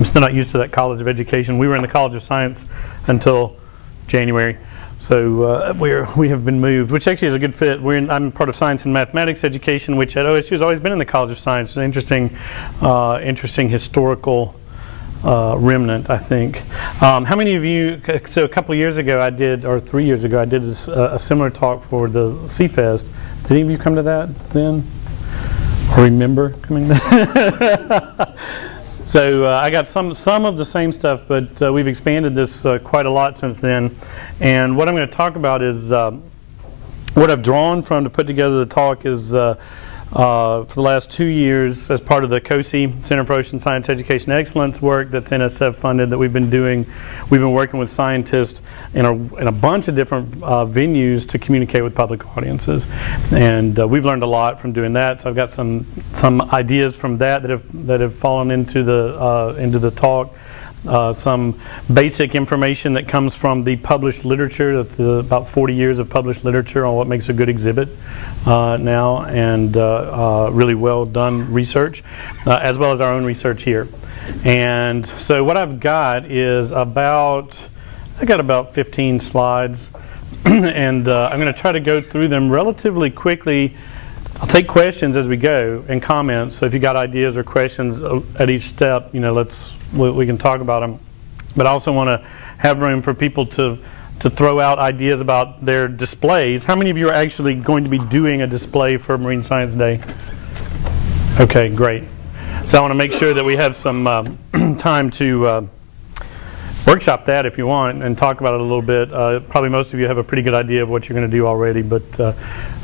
I'm still not used to that College of Education. We were in the College of Science until January. So we have been moved, which actually is a good fit. I'm part of Science and Mathematics Education, which at OSU has always been in the College of Science. It's an interesting historical remnant, I think. How many of you, so a couple of years ago I did, or 3 years ago, I did a similar talk for the CFest. Did any of you come to that then? Or remember coming to that? So I got some of the same stuff, but we've expanded this quite a lot since then. And what I'm going to talk about is what I've drawn from to put together the talk is for the last 2 years as part of the COSE, Center for Ocean Science Education Excellence work that's NSF funded that we've been doing. We've been working with scientists in a bunch of different venues to communicate with public audiences. And we've learned a lot from doing that. So I've got some ideas from that have fallen into the talk. Some basic information that comes from the published literature, about 40 years of published literature on what makes a good exhibit now, and really well done research, as well as our own research here. And so what I've got is I got about 15 slides, and I'm going to try to go through them relatively quickly. I'll take questions as we go and comments. So if you got ideas or questions at each step, we can talk about them. But I also want to have room for people to throw out ideas about their displays. How many of you are actually going to be doing a display for Marine Science Day? Okay, great. So I want to make sure that we have some time to workshop that if you want and talk about it a little bit. Probably most of you have a pretty good idea of what you're going to do already, but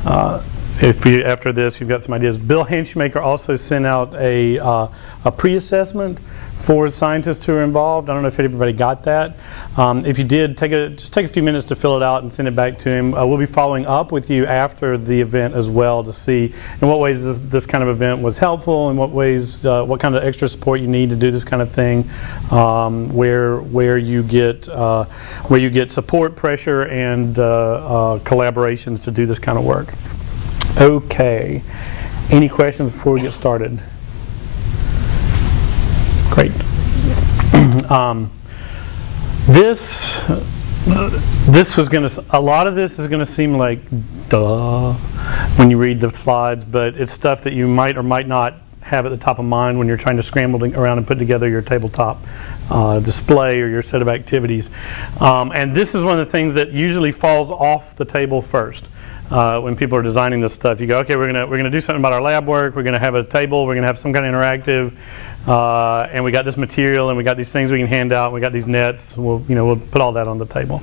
after this you've got some ideas. Bill Hanschmaker also sent out a pre-assessment for scientists who are involved. I don't know if everybody got that. If you did, just take a few minutes to fill it out and send it back to him. We'll be following up with you after the event as well to see in what ways this kind of event was helpful, in what ways, what kind of extra support you need to do this kind of thing, where you get support, pressure, and collaborations to do this kind of work. Okay. Any questions before we get started? Great. A lot of this is going to seem like duh when you read the slides, but it's stuff that you might or might not have at the top of mind when you're trying to scramble around and put together your tabletop display or your set of activities. And this is one of the things that usually falls off the table first. When people are designing this stuff, you go, okay, we're gonna do something about our lab work. We're gonna have a table. We're gonna have some kind of interactive, and we got this material, and we got these things we can hand out. And we got these nets. We'll put all that on the table.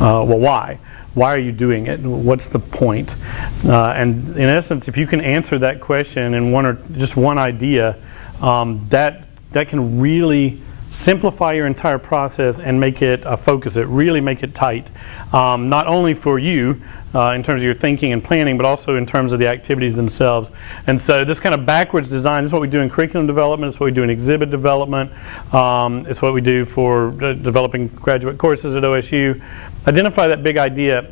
Well, why? Why are you doing it? What's the point? And in essence, if you can answer that question in just one idea, that can really simplify your entire process and make it focus it, really make it tight. Not only for you in terms of your thinking and planning, but also in terms of the activities themselves. And so this kind of backwards design, this is what we do in curriculum development, it's what we do in exhibit development, it's what we do for developing graduate courses at OSU. Identify that big idea.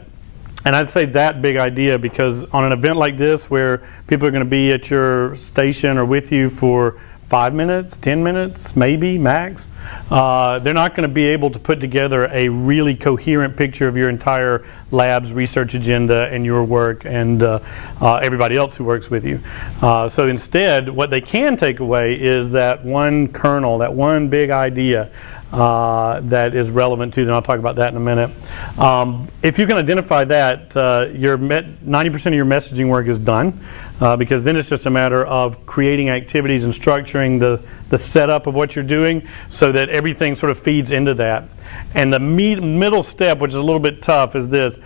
And I'd say that big idea because on an event like this where people are going to be at your station or with you for 5 minutes, 10 minutes, maybe, max. They're not going to be able to put together a really coherent picture of your entire lab's research agenda and your work and everybody else who works with you. So instead, what they can take away is that one kernel, that one big idea that is relevant to them. I'll talk about that in a minute. If you can identify that, 90% of your messaging work is done. Because then it's just a matter of creating activities and structuring the setup of what you're doing so that everything sort of feeds into that. And the middle step, which is a little bit tough, is this.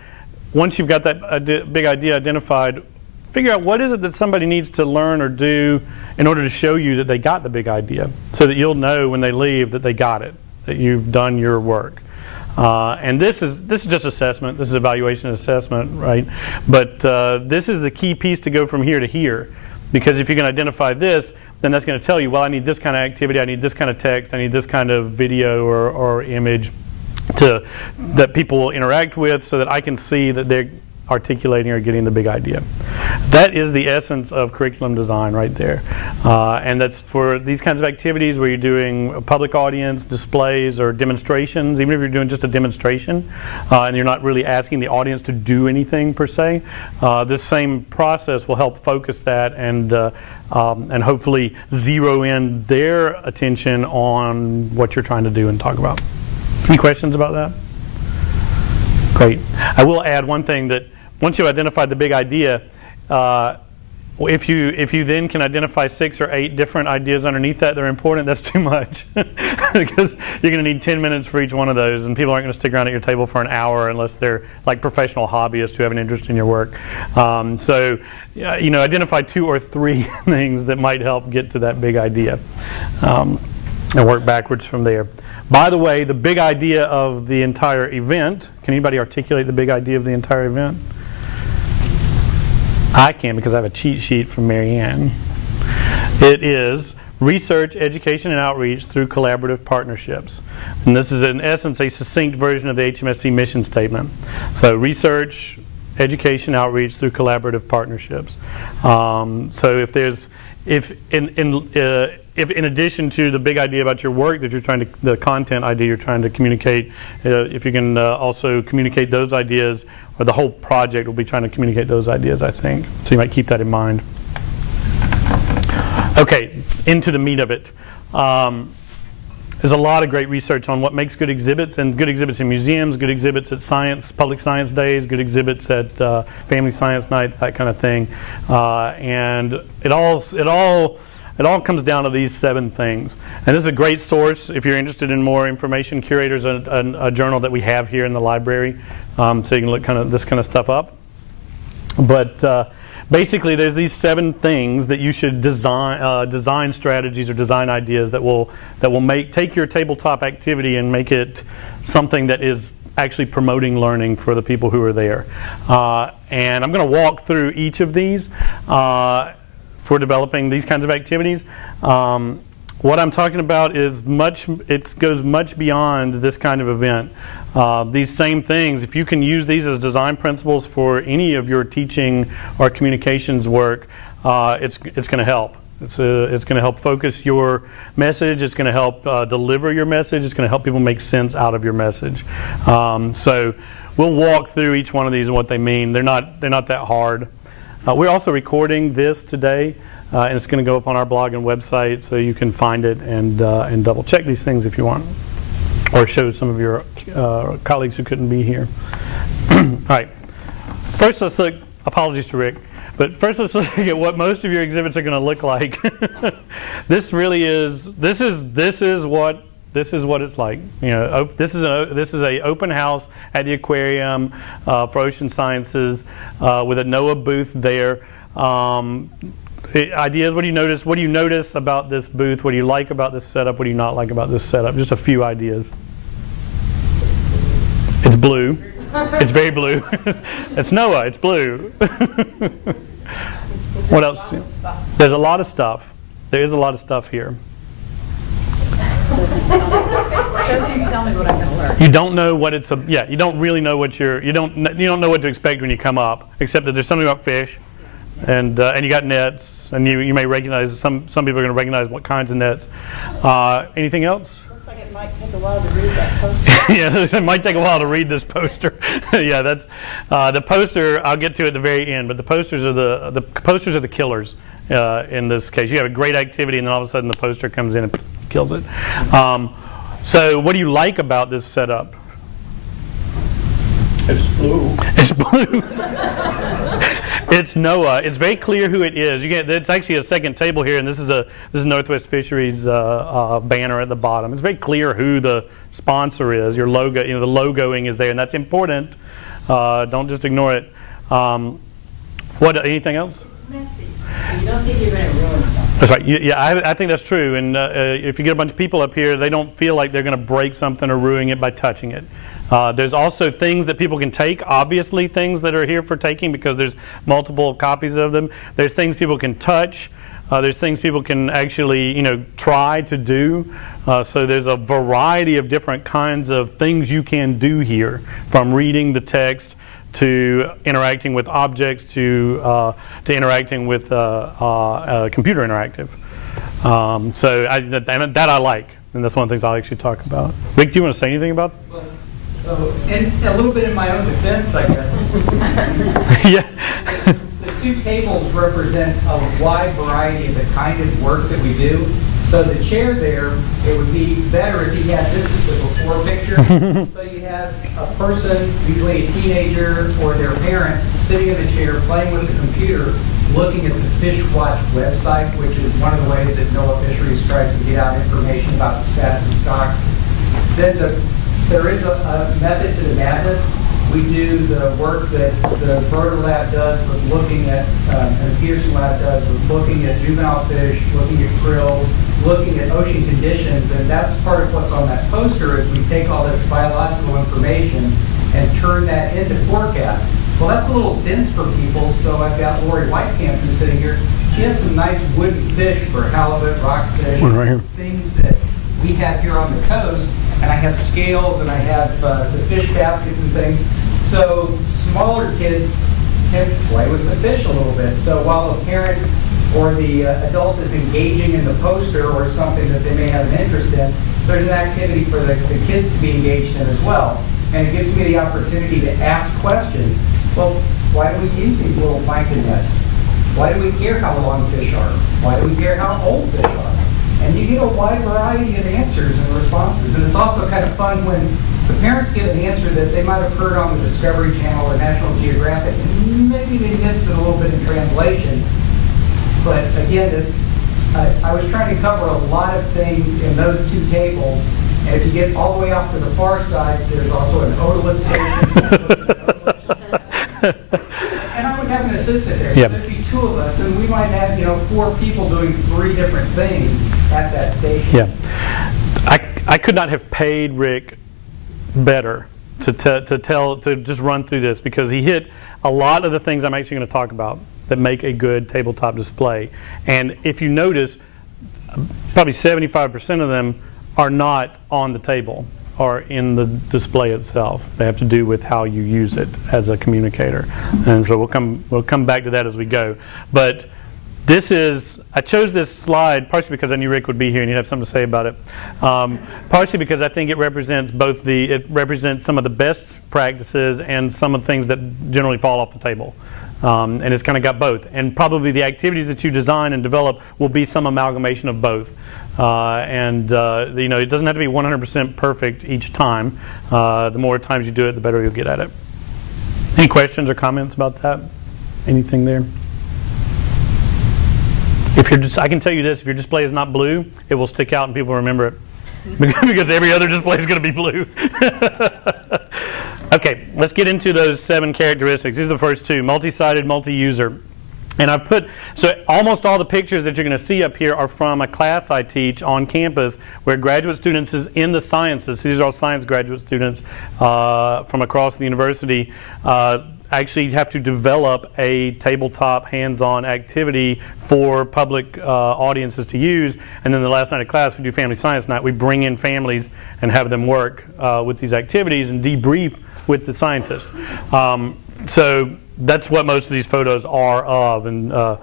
Once you've got that big idea identified, figure out what is it that somebody needs to learn or do in order to show you that they got the big idea so that you'll know when they leave that they got it, that you've done your work. And this is just assessment. This is evaluation and assessment, right? But this is the key piece to go from here to here, because if you can identify this, then that's going to tell you, well, I need this kind of activity, I need this kind of text, I need this kind of video or image that people will interact with, so that I can see that articulating or getting the big idea. That is the essence of curriculum design right there. And that's for these kinds of activities where you're doing a public audience, displays, or demonstrations. Even if you're doing just a demonstration and you're not really asking the audience to do anything per se, this same process will help focus that and hopefully zero in their attention on what you're trying to do and talk about. Any questions about that? Great. I will add one thing, that once you've identified the big idea, if you then can identify 6 or 8 different ideas underneath that are important, that's too much. Because you're going to need 10 minutes for each one of those, and people aren't going to stick around at your table for an hour unless they're like professional hobbyists who have an interest in your work. So, you know, identify 2 or 3 things that might help get to that big idea, and work backwards from there. By the way, the big idea of the entire event, can anybody articulate the big idea of the entire event? I can, because I have a cheat sheet from Marianne. It is research, education, and outreach through collaborative partnerships. And this is, in essence, a succinct version of the HMSC mission statement. So research, education, outreach through collaborative partnerships. So if in addition to the big idea about your work that you're trying to, the content idea you're trying to communicate, if you can also communicate those ideas, or the whole project will be trying to communicate those ideas, I think. So you might keep that in mind. Okay, into the meat of it. There's a lot of great research on what makes good exhibits, and good exhibits in museums, good exhibits at science, public science days, good exhibits at family science nights, that kind of thing. And it all comes down to these 7 things. And this is a great source if you're interested in more information. Curator's a journal that we have here in the library, so you can look this kind of stuff up. But basically, there's these 7 things that you should design strategies or design ideas that will take your tabletop activity and make it something that is actually promoting learning for the people who are there. And I'm going to walk through each of these for developing these kinds of activities. What I'm talking about is it goes much beyond this kind of event. These same things, if you can use these as design principles for any of your teaching or communications work, it's going to help. It's going to help focus your message. It's going to help deliver your message. It's going to help people make sense out of your message. So we'll walk through each one of these and what they mean. They're not that hard. We're also recording this today, and it's going to go up on our blog and website, so you can find it and double check these things if you want, or show some of your colleagues who couldn't be here. All right. First, let's look. Apologies to Rick, but first let's look at what most of your exhibits are going to look like. This really is. This is what it's like. You know, this is a open house at the aquarium for ocean sciences with a NOAA booth there. Ideas. What do you notice? What do you notice about this booth? What do you like about this setup? What do you not like about this setup? Just a few ideas. It's blue. It's very blue. It's NOAA. It's blue. What else? There's a lot of stuff. There is a lot of stuff here. Doesn't tell me what I'm going to learn. You don't know what it's. You don't really know what you don't know what to expect when you come up, except that there's something about fish, and you got nets, and you may recognize some people are going to recognize what kinds of nets. Anything else? Looks like it might take a while to read that poster. Yeah, it might take a while to read this poster. Yeah, that's the poster. I'll get to at the very end, but the posters are the posters are the killers in this case. You have a great activity, and then all of a sudden the poster comes in and kills it. So what do you like about this setup? It's blue. It's blue. It's NOAA. It's very clear who it is. It's actually a second table here, and this is Northwest Fisheries banner at the bottom. It's very clear who the sponsor is. Your logo, the logoing is there, and that's important. Don't just ignore it. Anything else? It's messy. You don't think you're going to ruin something. That's right. Yeah, I think that's true. And if you get a bunch of people up here, they don't feel like they're going to break something or ruin it by touching it. There's also things that people can take, obviously things that are here for taking because there's multiple copies of them. There's things people can touch. There's things people can actually, try to do. So there's a variety of different kinds of things you can do here, from reading the text to interacting with objects, to interacting with computer interactive. So that I like, and that's one of the things I'll actually talk about. Rick, do you want to say anything about that? Well, so, a little bit in my own defense, I guess. Yeah. The two tables represent a wide variety of the kind of work that we do. So the chair there, it would be better if you had this as the before picture. So you have a person, usually a teenager or their parents, sitting in the chair playing with the computer, looking at the Fish Watch website, which is one of the ways that NOAA Fisheries tries to get out information about the stats and stocks. Then there is a method to the madness. We do the work that the Broder Lab does with looking at, and the Peterson Lab does with looking at juvenile fish, looking at krill, looking at ocean conditions, and that's part of what's on that poster is we take all this biological information and turn that into forecasts. Well, that's a little dense for people, so I've got Lori Whitekamp who's sitting here. She has some nice wooden fish for halibut, rockfish, right here. Things that we have here on the coast, and I have scales and I have the fish baskets and things. So smaller kids can play with the fish a little bit. So while a parent or the adult is engaging in the poster or something that they may have an interest in, there's an activity for the kids to be engaged in as well. And it gives me the opportunity to ask questions. Well, why do we use these little plankton nets? Why do we care how long fish are? Why do we care how old fish are? And you get a wide variety of answers and responses. And it's also kind of fun when the parents give an answer that they might have heard on the Discovery Channel or National Geographic, and maybe they missed it a little bit in translation. But again, I was trying to cover a lot of things in those two tables. And if you get all the way off to the far side, there's also an odorless station. And I would have an assistant there. Yep. So there'd be two of us, and we might have 4 people doing 3 different things at that station. Yeah, I could not have paid Rick better to just run through this, because he hit a lot of the things I'm actually going to talk about that make a good tabletop display. And if you notice, probably 75% of them are not on the table or in the display itself. They have to do with how you use it as a communicator. And so we'll come back to that as we go. But this is, I chose this slide partially because I knew Rick would be here and he'd have something to say about it. Partially because I think it represents it represents some of the best practices and some of the things that generally fall off the table. And it's kind of got both. And probably the activities that you design and develop will be some amalgamation of both. It doesn't have to be 100% perfect each time. The more times you do it, the better you'll get at it. Any questions or comments about that? Anything there? I can tell you this, if your display is not blue, it will stick out and people remember it. Because every other display is going to be blue. Okay, let's get into those 7 characteristics. These are the first 2, multi-sided, multi-user. And I've put, so almost all the pictures that you're going to see up here are from a class I teach on campus where graduate students is in the sciences. These are all science graduate students from across the university. Actually have to develop a tabletop hands-on activity for public audiences to use. And then the last night of class, we do family science night. We bring in families and have them work with these activities and debrief with the scientist. So that's what most of these photos are of. And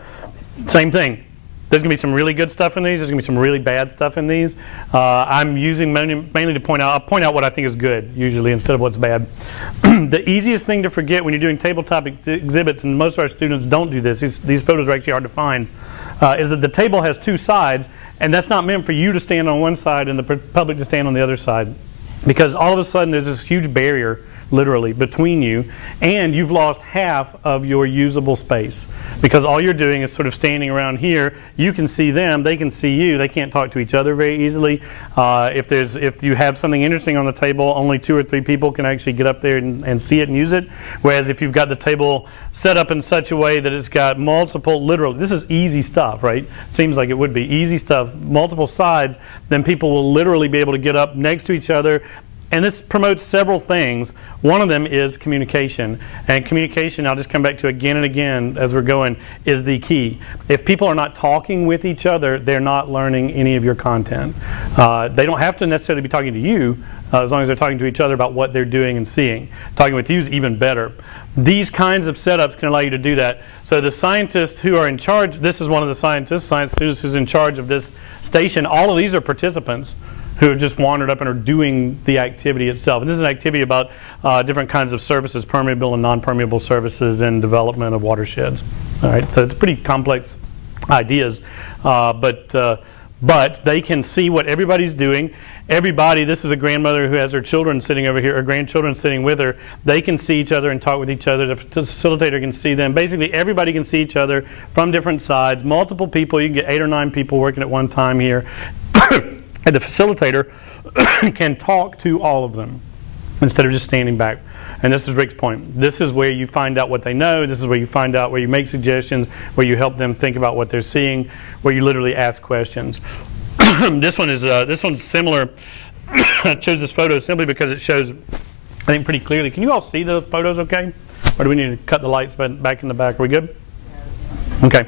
same thing. There's going to be some really good stuff in these. There's going to be some really bad stuff in these. I'm using mainly to point out, I'll point out what I think is good, usually, instead of what's bad. The easiest thing to forget when you're doing tabletop exhibits, and most of our students don't do this, these photos are actually hard to find, is that the table has 2 sides, and that's not meant for you to stand on one side and the public to stand on the other side. Because all of a sudden there's this huge barrier, literally, between you, and you've lost half of your usable space. Because all you're doing is sort of standing around here. You can see them, they can see you. They can't talk to each other very easily. If you have something interesting on the table, only 2 or 3 people can actually get up there and see it and use it. Whereas if you've got the table set up in such a way that it's got multiple, literally, this is easy stuff, right? Seems like it would be easy stuff, multiple sides, then people will literally be able to get up next to each other. And this promotes several things. One of them is communication. And communication, I'll just come back to again and again as we're going, is the key. If people are not talking with each other, they're not learning any of your content. They don't have to necessarily be talking to you, as long as they're talking to each other about what they're doing and seeing. Talking with you is even better. these kinds of setups can allow you to do that. So the scientists who are in charge, this is one of the science students who's in charge of this station. All of these are participants who have just wandered up and are doing the activity itself. And this is an activity about different kinds of services, permeable and non-permeable services, and development of watersheds. All right, so it's pretty complex ideas, but they can see what everybody's doing. Everybody, this is a grandmother who has her children sitting over here, her grandchildren sitting with her. They can see each other and talk with each other. The facilitator can see them. Basically, everybody can see each other from different sides. Multiple people, you can get 8 or 9 people working at one time here. And the facilitator can talk to all of them instead of just standing back. And this is Rick's point. This is where you find out what they know. This is where you find out, where you make suggestions, where you help them think about what they're seeing, where you literally ask questions. This one's similar. I chose this photo simply because it shows, I think, pretty clearly. Can you all see those photos okay? Or do we need to cut the lights back in the back? Are we good? Okay.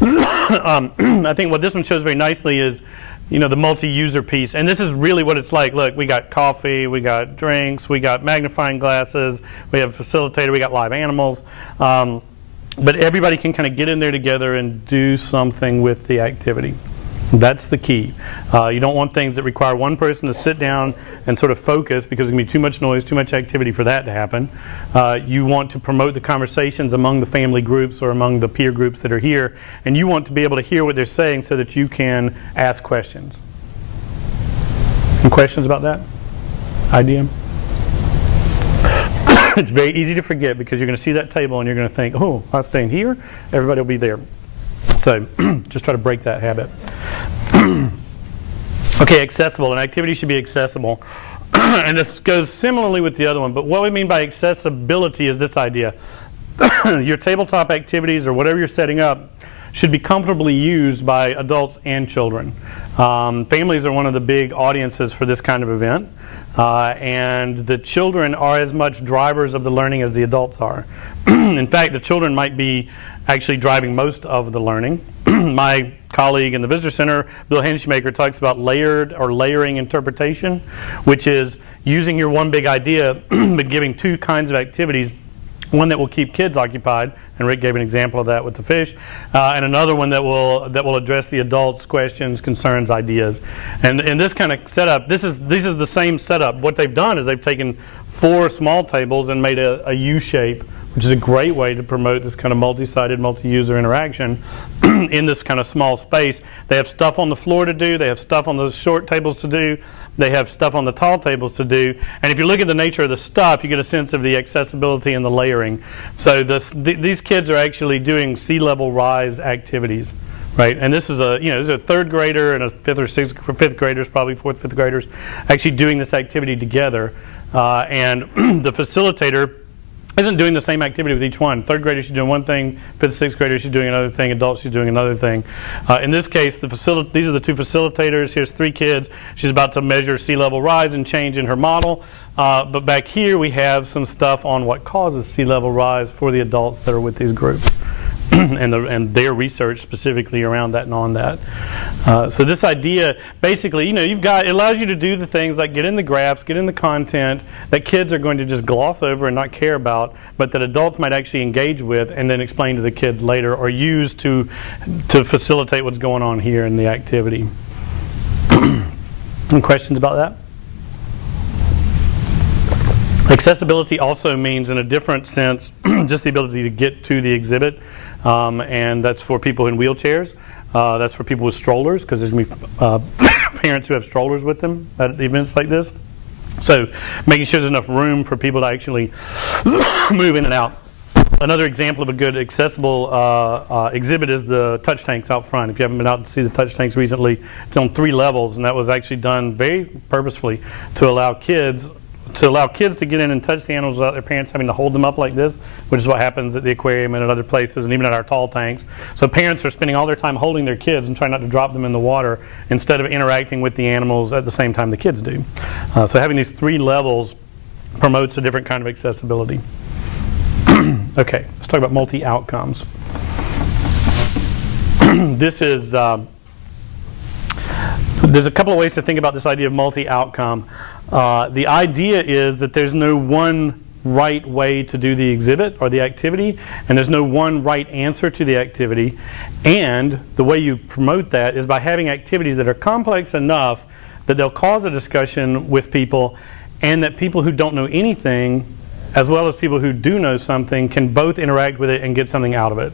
I think what this one shows very nicely is, you know, the multi-user piece. And this is really what it's like. Look, we got coffee, we got drinks, we got magnifying glasses, we have a facilitator, we got live animals. But everybody can kind of get in there together and do something with the activity. That's the key. You don't want things that require one person to sit down and sort of focus, because there's going to be too much noise, too much activity for that to happen. You want to promote the conversations among the family groups or among the peer groups that are here, and you want to be able to hear what they're saying so that you can ask questions. Any questions about that idea? It's very easy to forget, because you're going to see that table and you're going to think, oh, I'll stay in here, everybody will be there. So just try to break that habit. Okay, accessible. An activity should be accessible. And this goes similarly with the other one. But what we mean by accessibility is this idea. Your tabletop activities, or whatever you're setting up, should be comfortably used by adults and children. Families are one of the big audiences for this kind of event. And the children are as much drivers of the learning as the adults are. In fact, the children might be actually driving most of the learning. My colleague in the Visitor Center, Bill Henschmaker, talks about layered or layering interpretation, which is using your one big idea but giving 2 kinds of activities. One that will keep kids occupied, and Rick gave an example of that with the fish, and another one that will address the adults' questions, concerns, ideas. And in this kind of setup, this is the same setup. What they've done is they've taken 4 small tables and made a U shape, which is a great way to promote this kind of multi-sided, multi-user interaction in this kind of small space. They have stuff on the floor to do. They have stuff on the short tables to do. They have stuff on the tall tables to do. And if you look at the nature of the stuff, you get a sense of the accessibility and the layering. So these kids are actually doing sea level rise activities, right? And this is this is a 3rd grader and a 5th or 6th, 5th graders, probably 4th, 5th graders, actually doing this activity together. And the facilitator isn't doing the same activity with each one. 3rd graders, she's doing one thing. 5th, 6th graders, she's doing another thing. Adults, she's doing another thing. In this case, these are the 2 facilitators. Here's 3 kids. She's about to measure sea level rise and change in her model. But back here, we have some stuff on what causes sea level rise for the adults that are with these groups. and their research specifically around that and on that. So this idea, basically, it allows you to do the things like get in the graphs, get in the content that kids are going to just gloss over and not care about, but that adults might actually engage with and then explain to the kids later, or use to facilitate what's going on here in the activity. Any questions about that? Accessibility also means, in a different sense, just the ability to get to the exhibit. And that's for people in wheelchairs. That's for people with strollers, because there's going to be parents who have strollers with them at events like this. So making sure there's enough room for people to actually move in and out. Another example of a good accessible exhibit is the touch tanks out front. If you haven't been out to see the touch tanks recently, it's on 3 levels, and that was actually done very purposefully to allow kids to get in and touch the animals without their parents having to hold them up like this, which is what happens at the aquarium and at other places, and even at our tall tanks. So parents are spending all their time holding their kids and trying not to drop them in the water instead of interacting with the animals at the same time the kids do. So having these 3 levels promotes a different kind of accessibility. Okay, let's talk about multi-outcomes. This is there's a couple of ways to think about this idea of multi-outcome. The idea is that there's no one right way to do the exhibit or the activity, and there's no one right answer to the activity. And the way you promote that is by having activities that are complex enough that they'll cause a discussion with people, and that people who don't know anything, as well as people who do know something, can both interact with it and get something out of it.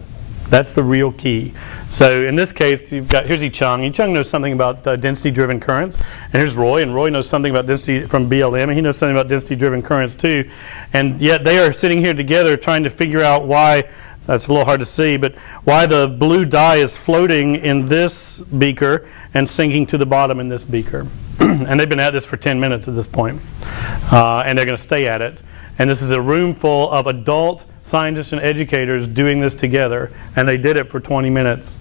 That's the real key. So in this case, you've got, here's Yicheng. Yicheng knows something about density-driven currents. And here's Roy, and Roy knows something about density from BLM, and he knows something about density-driven currents too. And yet they are sitting here together trying to figure out why, that's a little hard to see, but why the blue dye is floating in this beaker and sinking to the bottom in this beaker. And they've been at this for 10 minutes at this point. And they're going to stay at it. And this is a room full of adult scientists and educators doing this together, and they did it for 20 minutes.